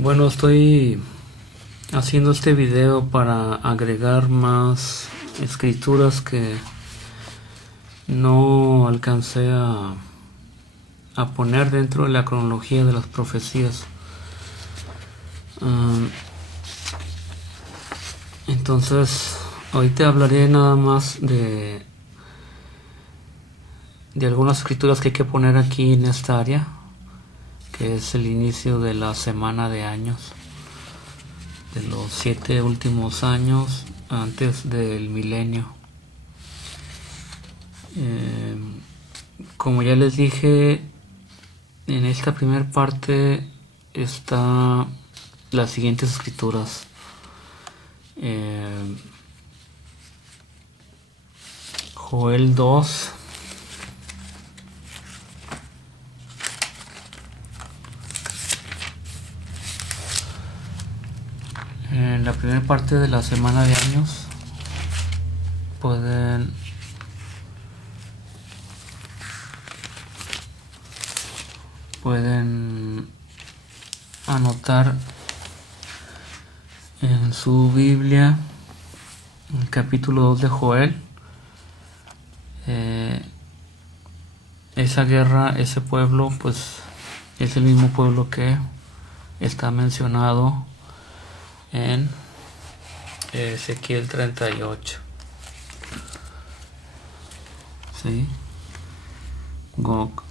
Bueno, estoy haciendo este video para agregar más escrituras que no alcancé a poner dentro de la cronología de las profecías. Entonces, hoy te hablaré nada más de algunas escrituras que hay que poner aquí en esta área, que es el inicio de la semana de años, de los 7 últimos años antes del milenio. Como ya les dije, en esta primera parte está las siguientes escrituras. Joel 2, en la primera parte de la semana de años pueden anotar en su Biblia el capítulo 2 de Joel. Esa guerra, ese pueblo, pues es el mismo pueblo que está mencionado en Ezequiel 38. ¿Sí? Gog.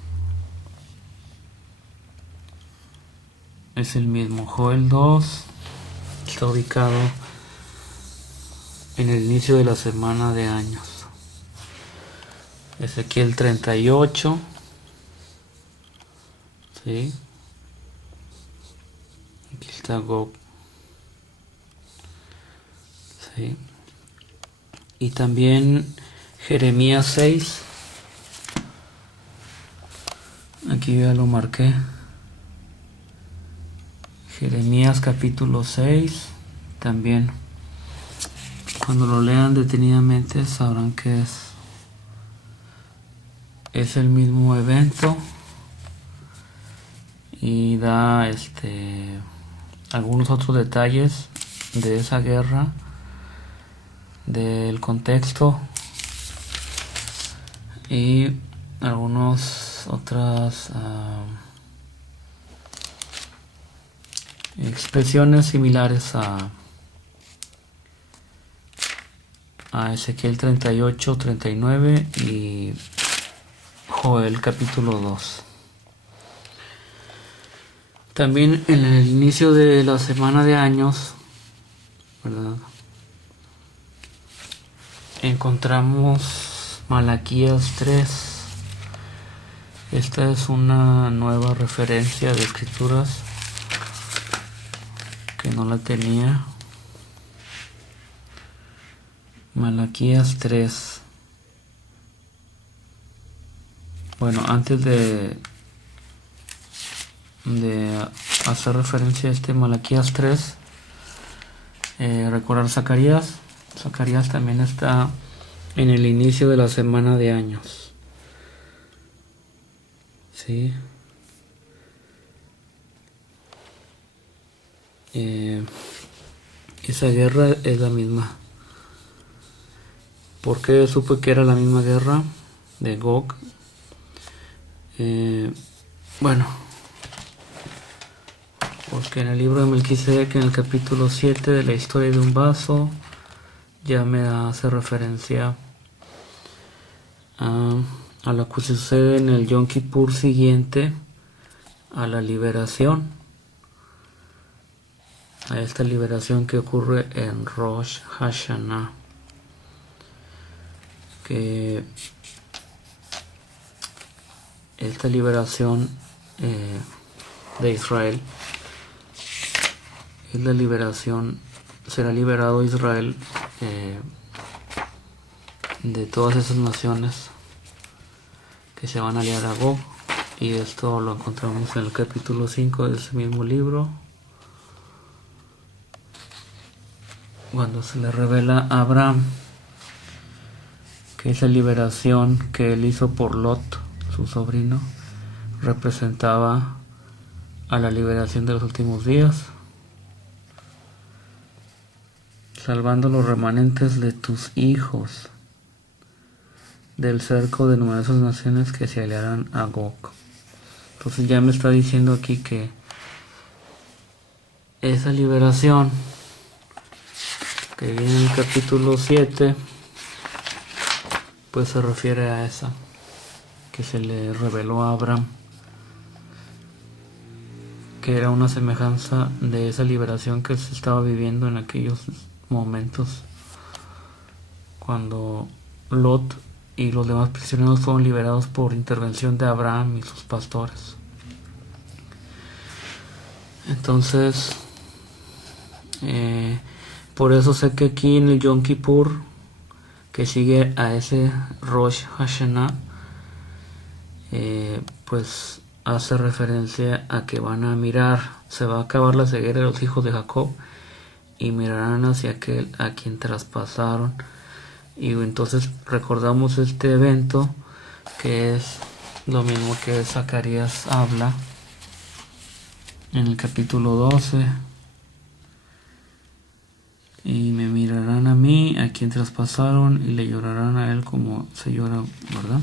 Es el mismo. Joel 2 está ubicado en el inicio de la semana de años. Ezequiel 38. ¿Sí? Aquí está Gog. ¿Sí? Y también Jeremías 6. Aquí ya lo marqué. Jeremías capítulo 6. También, cuando lo lean detenidamente, sabrán que es el mismo evento y da algunos otros detalles de esa guerra, del contexto y algunas otras expresiones similares a Ezequiel 38, 39 y Joel capítulo 2. También en el inicio de la semana de años, ¿verdad?, encontramos Malaquías 3. Esta es una nueva referencia de escrituras que no la tenía. Malaquías 3. Bueno, antes de hacer referencia a Malaquías 3, recordar Zacarías. Zacarías también está en el inicio de la semana de años. ¿Sí? Esa guerra es la misma. ¿Por qué supe que era la misma guerra de Gog? Bueno, porque en el libro de Melquisedec, en el capítulo 7 de la historia de un vaso, ya me hace referencia a lo que sucede en el Yom Kippur siguiente a la liberación, a esta liberación que ocurre en Rosh Hashanah, que esta liberación de Israel es la liberación, será liberado Israel de todas esas naciones que se van a aliar a Gog, y esto lo encontramos en el capítulo 5 de ese mismo libro, cuando se le revela a Abraham que esa liberación que él hizo por Lot, su sobrino, representaba a la liberación de los últimos días, salvando los remanentes de tus hijos del cerco de numerosas naciones que se aliarán a Gog. Entonces ya me está diciendo aquí que esa liberación que viene en el capítulo 7 pues se refiere a esa que se le reveló a Abraham, que era una semejanza de esa liberación que se estaba viviendo en aquellos momentos cuando Lot y los demás prisioneros fueron liberados por intervención de Abraham y sus pastores. Entonces, por eso sé que aquí en el Yom Kippur, que sigue a ese Rosh Hashanah, pues hace referencia a que van a mirar, se va a acabar la ceguera de los hijos de Jacob y mirarán hacia aquel a quien traspasaron. Y entonces recordamos este evento, que es lo mismo que Zacarías habla en el capítulo 12. Y me mirarán a mí, a quien traspasaron, y le llorarán a él como se llora, ¿verdad?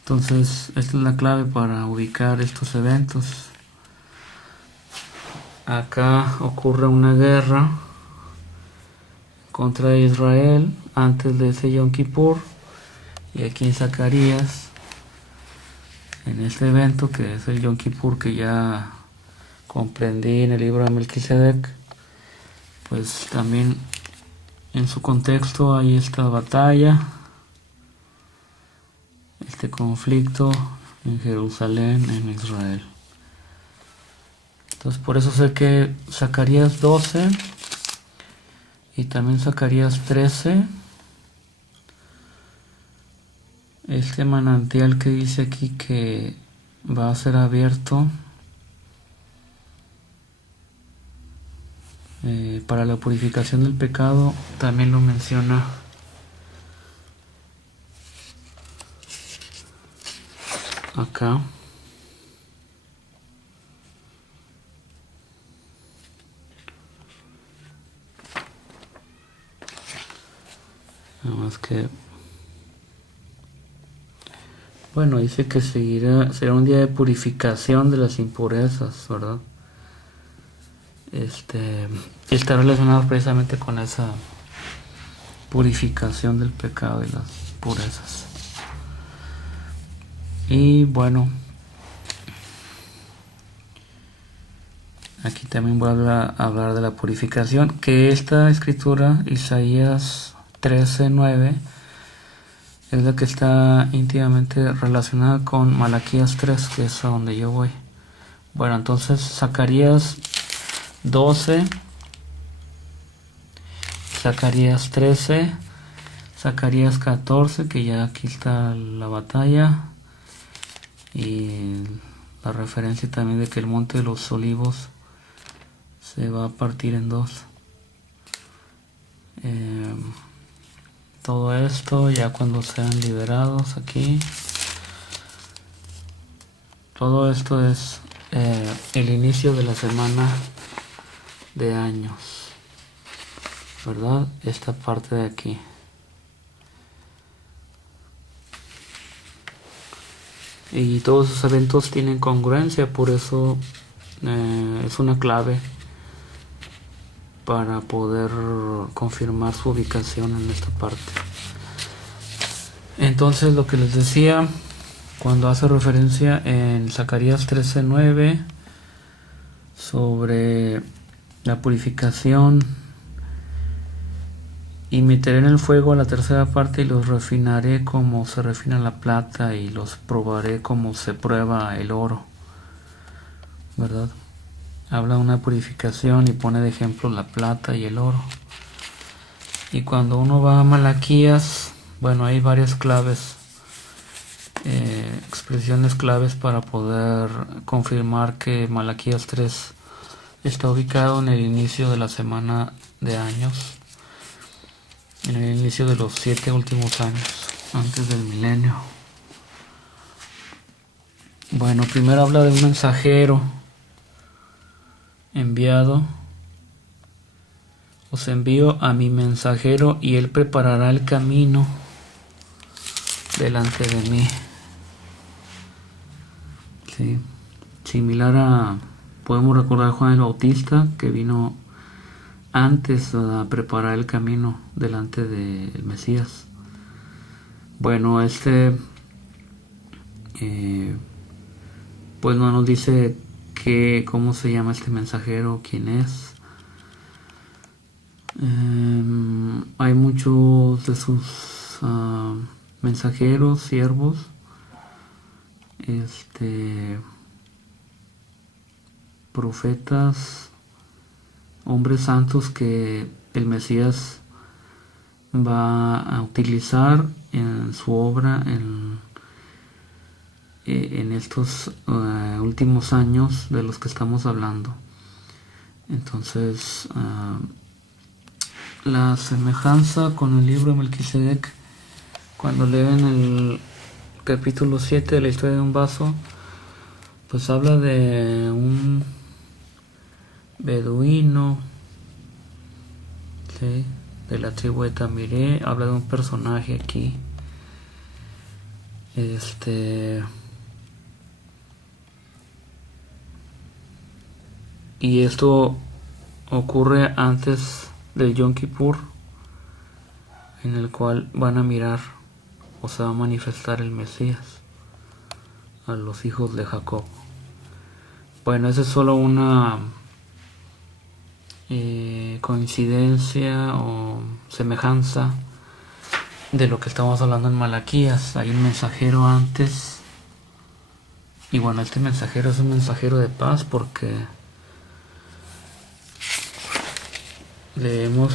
Entonces, esta es la clave para ubicar estos eventos. Acá ocurre una guerra contra Israel antes de ese Yom Kippur, y aquí en Zacarías, en este evento que es el Yom Kippur que ya comprendí en el libro de Melquisedec, pues también en su contexto hay esta batalla, este conflicto en Jerusalén, en Israel. Entonces por eso sé que Zacarías 12 y también Zacarías 13, este manantial que dice aquí que va a ser abierto para la purificación del pecado, también lo menciona acá. Nada más que, bueno, dice que será un día de purificación de las impurezas, ¿verdad? Está relacionado precisamente con esa purificación del pecado y las purezas. Y bueno, aquí también voy a hablar de la purificación, que esta escritura, Isaías 13:9, es la que está íntimamente relacionada con Malaquías 3, que es a donde yo voy. Bueno, entonces Zacarías 12, Zacarías 13, Zacarías 14, que ya aquí está la batalla, y la referencia también de que el monte de los olivos se va a partir en dos. Todo esto ya cuando sean liberados aquí, todo esto es el inicio de la semana de años, ¿verdad? Esta parte de aquí. Y todos esos eventos tienen congruencia, por eso es una clave para poder confirmar su ubicación en esta parte. Entonces, lo que les decía, cuando hace referencia en Zacarías 13:9 sobre la purificación, y meteré en el fuego a la tercera parte y los refinaré como se refina la plata y los probaré como se prueba el oro, ¿verdad? Habla de una purificación y pone de ejemplo la plata y el oro. Y cuando uno va a Malaquías, bueno, hay varias claves, expresiones claves para poder confirmar que Malaquías 3 está ubicado en el inicio de la semana de años, en el inicio de los 7 últimos años, antes del milenio. Bueno, primero habla de un mensajero enviado os envío a mi mensajero y él preparará el camino delante de mí. Sí. Similar a, podemos recordar a Juan el Bautista, que vino antes a preparar el camino delante del Mesías. Bueno, pues no nos dice cómo se llama este mensajero, quién es. Hay muchos de sus mensajeros, siervos, profetas, hombres santos que el Mesías va a utilizar en su obra en estos últimos años de los que estamos hablando. Entonces, la semejanza con el libro de Melquisedec, cuando leen el capítulo 7 de la historia de un vaso, pues habla de un beduino, ¿sí?, de la tribu de Tamiré. Habla de un personaje aquí, y esto ocurre antes del Yom Kippur, en el cual van a mirar o se va a manifestar el Mesías a los hijos de Jacob. Bueno, esa es solo una coincidencia o semejanza de lo que estamos hablando en Malaquías. Hay un mensajero antes, y bueno, este mensajero es un mensajero de paz, porque leemos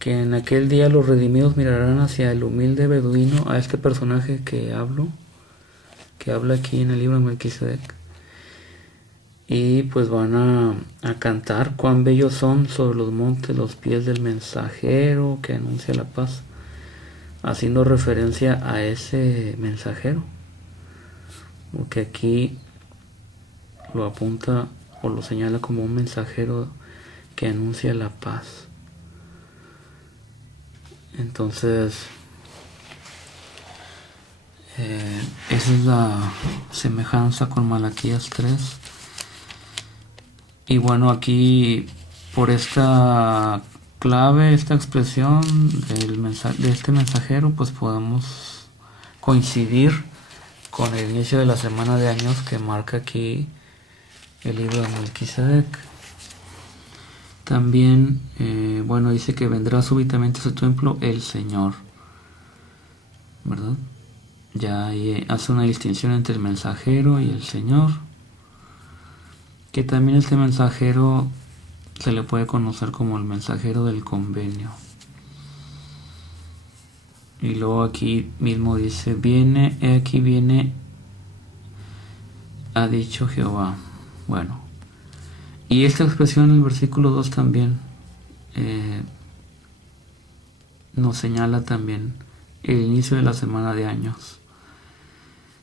que en aquel día los redimidos mirarán hacia el humilde beduino, a este personaje que habla aquí en el libro de Melquisedec, y pues van a cantar cuán bellos son sobre los montes los pies del mensajero que anuncia la paz, haciendo referencia a ese mensajero, porque aquí lo apunta o lo señala como un mensajero que anuncia la paz. Entonces, esa es la semejanza con Malaquías 3. Y bueno, aquí por esta clave, esta expresión de este mensajero, pues podemos coincidir con el inicio de la semana de años que marca aquí el libro de Melquisedec. También, bueno, dice que vendrá súbitamente a su templo el Señor, ¿verdad? Ya ahí hace una distinción entre el mensajero y el Señor, que también este mensajero se le puede conocer como el mensajero del convenio. Y luego aquí mismo dice, viene, he aquí viene, ha dicho Jehová. Bueno, y esta expresión en el versículo 2 también nos señala también el inicio de la semana de años.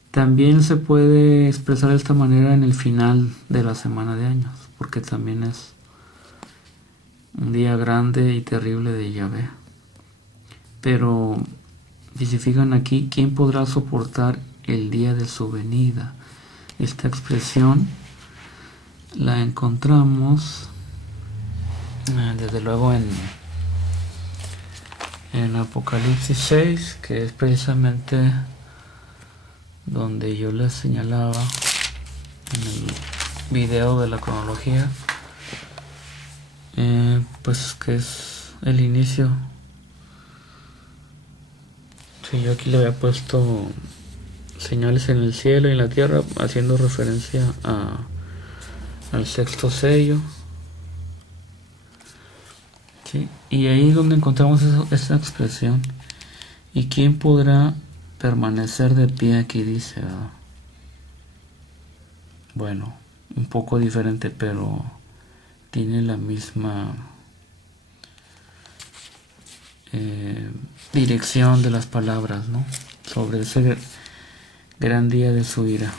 También se puede expresar de esta manera en el final de la semana de años, porque también es un día grande y terrible de Yahvé. Pero si se fijan aquí, ¿quién podrá soportar el día de su venida? Esta expresión la encontramos desde luego en Apocalipsis 6, que es precisamente donde yo les señalaba en el video de la cronología, pues que es el inicio. Sí, yo aquí le había puesto señales en el cielo y en la tierra, haciendo referencia al sexto sello. ¿Sí? Y ahí es donde encontramos esa expresión. ¿Y quién podrá permanecer de pie? Aquí dice, ¿verdad? Bueno, un poco diferente, pero tiene la misma dirección de las palabras, ¿no? Sobre ese gran día de su ira.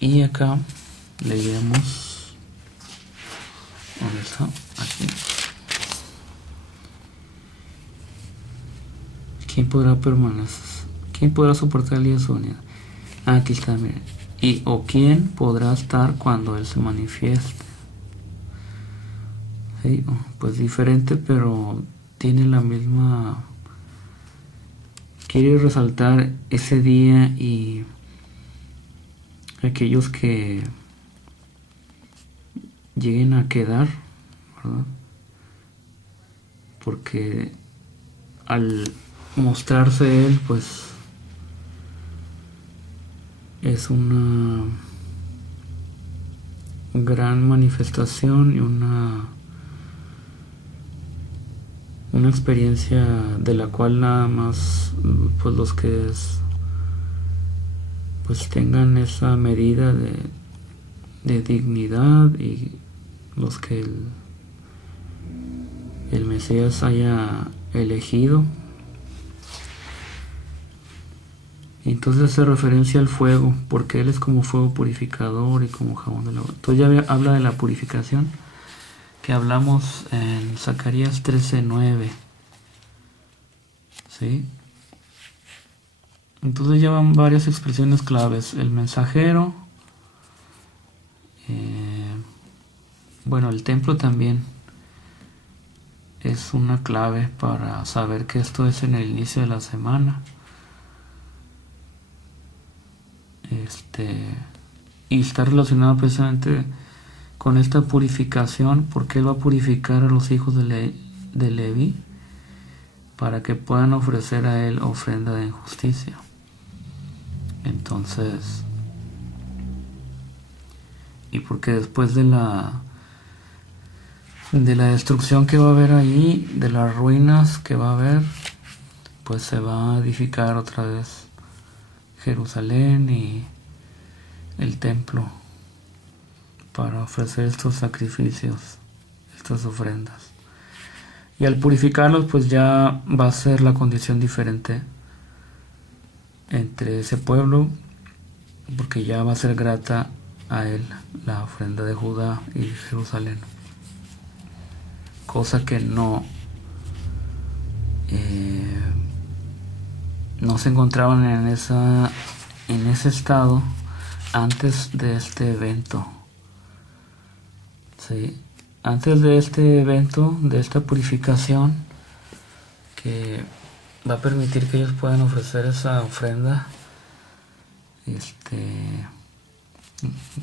Y acá leemos. ¿Dónde está? Aquí. ¿Quién podrá permanecer? ¿Quién podrá soportar el día de su venida? Aquí está, miren. ¿O quién podrá estar cuando Él se manifieste? ¿Sí? Pues diferente, pero tiene la misma... Quiere resaltar ese día y aquellos que lleguen a quedar, ¿verdad? Porque al mostrarse Él, pues es una gran manifestación y una experiencia de la cual nada más pues los que pues tengan esa medida de dignidad y los que el Mesías haya elegido. Entonces hace referencia al fuego, porque Él es como fuego purificador y como jabón de la boca. Entonces ya habla de la purificación, que hablamos en Zacarías 13:9. ¿Sí? Entonces llevan varias expresiones claves. El mensajero, bueno, el templo también es una clave para saber que esto es en el inicio de la semana. Y está relacionado precisamente con esta purificación, porque Él va a purificar a los hijos de Leví para que puedan ofrecer a Él ofrenda de justicia. Entonces, y porque después de la destrucción que va a haber ahí, de las ruinas que va a haber, pues se va a edificar otra vez Jerusalén y el templo para ofrecer estos sacrificios, estas ofrendas. Y al purificarlos, pues ya va a ser la condición diferente entre ese pueblo, porque ya va a ser grata a Él la ofrenda de Judá y Jerusalén, cosa que no se encontraban en ese estado antes de este evento. ¿Sí? Antes de este evento, de esta purificación, que va a permitir que ellos puedan ofrecer esa ofrenda,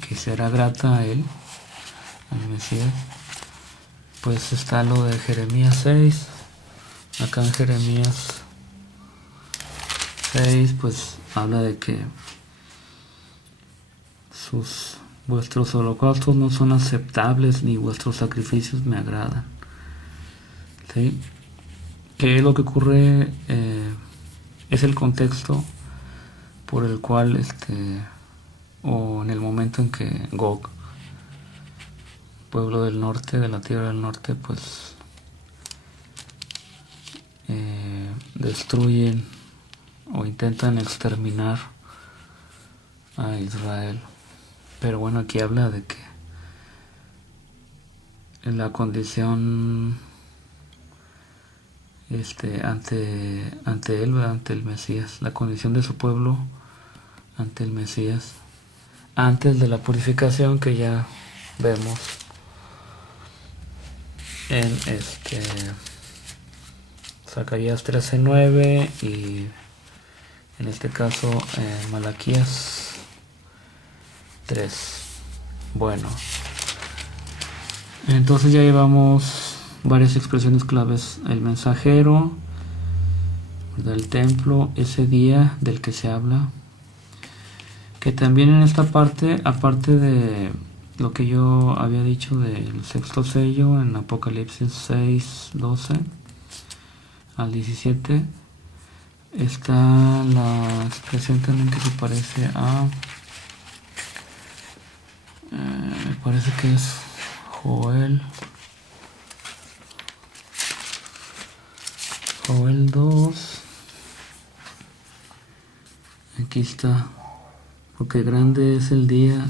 que será grata a Él, al Mesías. Pues está lo de Jeremías 6. Acá en Jeremías 6 pues habla de que vuestros holocaustos no son aceptables, ni vuestros sacrificios me agradan. ¿Sí? ¿Qué es lo que ocurre? Es el contexto por el cual o en el momento en que Gog, pueblo del norte, de la tierra del norte, pues destruyen o intentan exterminar a Israel. Pero bueno, aquí habla de que en la condición ante él, ante el Mesías, la condición de su pueblo ante el Mesías, antes de la purificación que ya vemos en Zacarías 13:9 y en este caso Malaquías 3. Bueno, entonces ya llevamos varias expresiones claves: el mensajero, ¿verdad? El templo, ese día del que se habla, que también en esta parte, aparte de lo que yo había dicho del sexto sello en Apocalipsis 6:12 al 17, está la expresión también que se parece a me parece que es Joel 2. Aquí está: porque grande es el día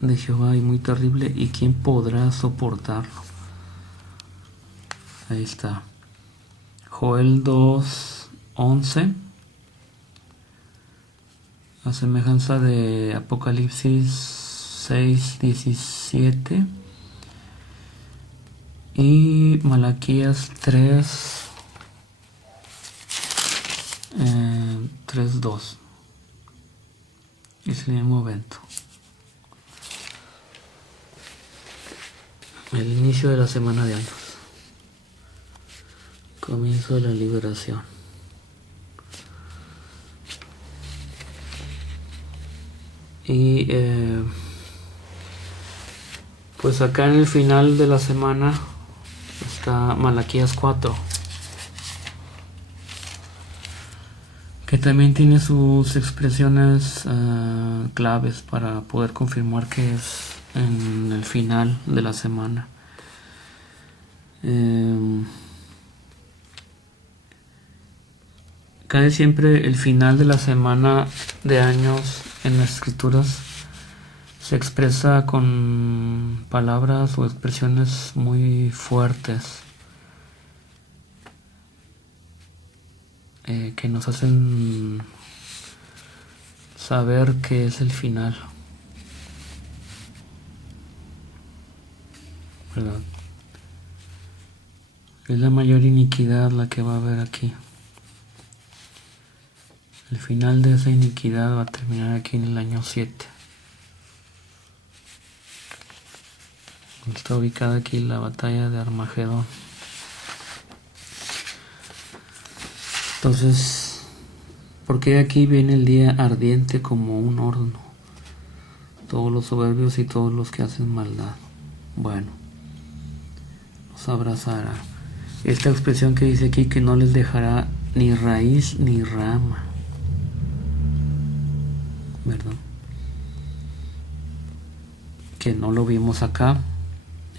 de Jehová y muy terrible, ¿y quién podrá soportarlo? Ahí está. Joel 2:11, a semejanza de Apocalipsis 6:17 y Malaquías 3:2. Es el mismo evento. El inicio de la semana de años. Comienzo de la liberación. Y pues acá en el final de la semana está Malaquías 4, que también tiene sus expresiones claves para poder confirmar que es en el final de la semana. Casi siempre el final de la semana de años en las escrituras se expresa con palabras o expresiones muy fuertes que nos hacen saber que es el final, ¿verdad? Es la mayor iniquidad la que va a haber aquí. El final de esa iniquidad va a terminar aquí en el año 7. Está ubicada aquí la batalla de Armagedón. Entonces, ¿por qué aquí viene el día ardiente como un horno? Todos los soberbios y todos los que hacen maldad. Bueno, los abrazará. Esta expresión que dice aquí, que no les dejará ni raíz ni rama, ¿verdad? Que no lo vimos acá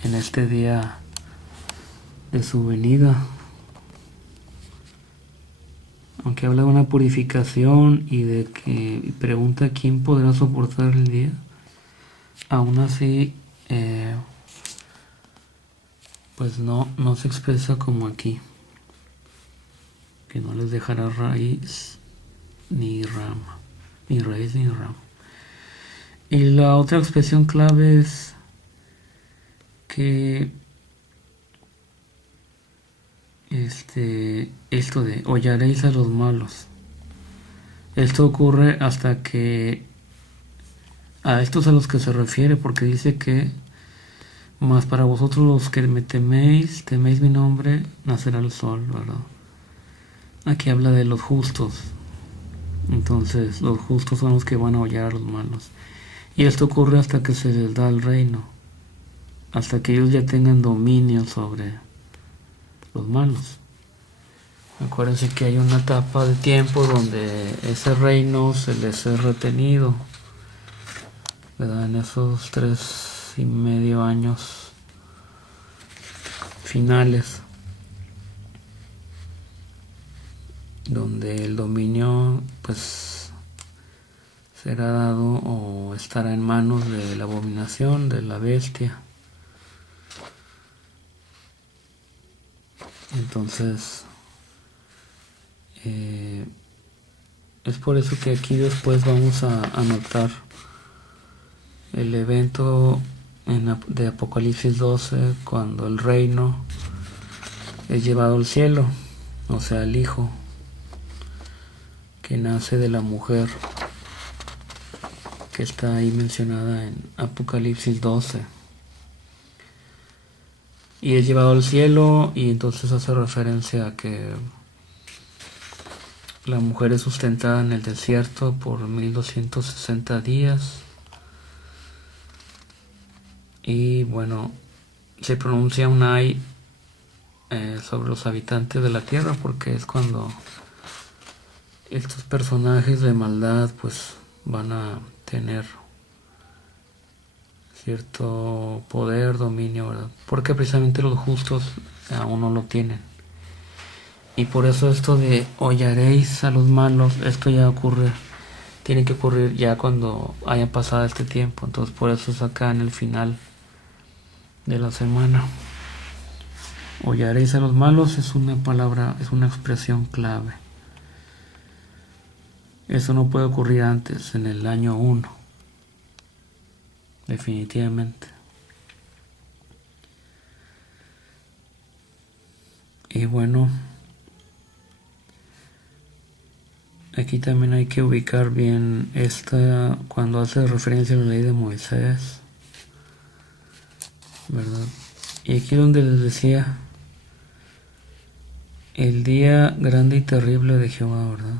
en este día de su venida, aunque habla de una purificación y de que pregunta quién podrá soportar el día. Aún así pues no se expresa como aquí, que no les dejará raíz ni rama, ni raíz ni rama. Y la otra expresión clave es que esto de hollaréis a los malos. Esto ocurre hasta que a estos a los que se refiere, porque dice que mas para vosotros los que me teméis mi nombre, nacerá el sol, ¿verdad? Aquí habla de los justos. Entonces los justos son los que van a hollar a los malos. Y esto ocurre hasta que se les da el reino, hasta que ellos ya tengan dominio sobre los malos. Acuérdense que hay una etapa de tiempo donde ese reino se les es retenido, ¿verdad? En esos 3.5 años finales, donde el dominio pues será dado o estará en manos de la abominación, de la bestia. Entonces es por eso que aquí después vamos a anotar el evento de Apocalipsis 12, cuando el reino es llevado al cielo, o sea, el hijo que nace de la mujer, que está ahí mencionada en Apocalipsis 12. Y es llevado al cielo, y entonces hace referencia a que la mujer es sustentada en el desierto por 1260 días. Y bueno, se pronuncia un ay sobre los habitantes de la tierra, porque es cuando estos personajes de maldad pues van a tener cierto poder, dominio, ¿verdad? Porque precisamente los justos aún no lo tienen. Y por eso esto de hollaréis a los malos, esto ya ocurre tiene que ocurrir ya cuando haya pasado este tiempo. Entonces por eso es acá en el final de la semana. Hollaréis a los malos es una palabra, es una expresión clave. Eso no puede ocurrir antes, en el año 1. Definitivamente. Y bueno, aquí también hay que ubicar bien esta, cuando hace referencia a la ley de Moisés, ¿verdad? Y aquí donde les decía, el día grande y terrible de Jehová, ¿verdad?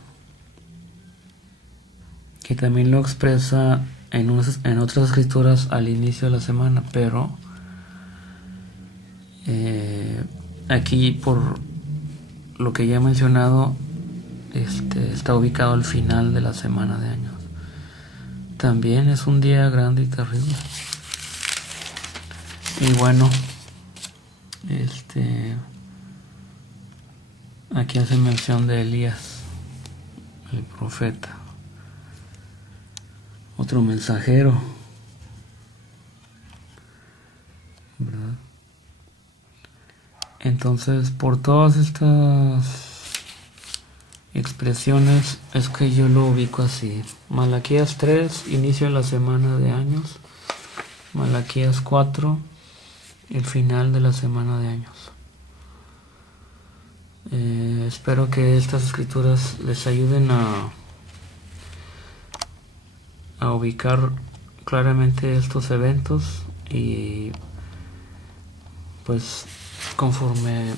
Que también lo expresa en otras escrituras al inicio de la semana, pero aquí por lo que ya he mencionado, está ubicado al final de la semana de años. También es un día grande y terrible. Y bueno, aquí hace mención de Elías, el profeta, otro mensajero, ¿verdad? Entonces, por todas estas expresiones es que yo lo ubico así: Malaquías 3, inicio de la semana de años; Malaquías 4, el final de la semana de años. Espero que estas escrituras les ayuden a ubicar claramente estos eventos, y pues conforme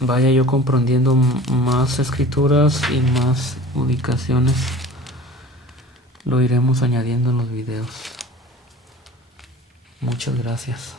vaya yo comprendiendo más escrituras y más ubicaciones, lo iremos añadiendo en los videos. Muchas gracias.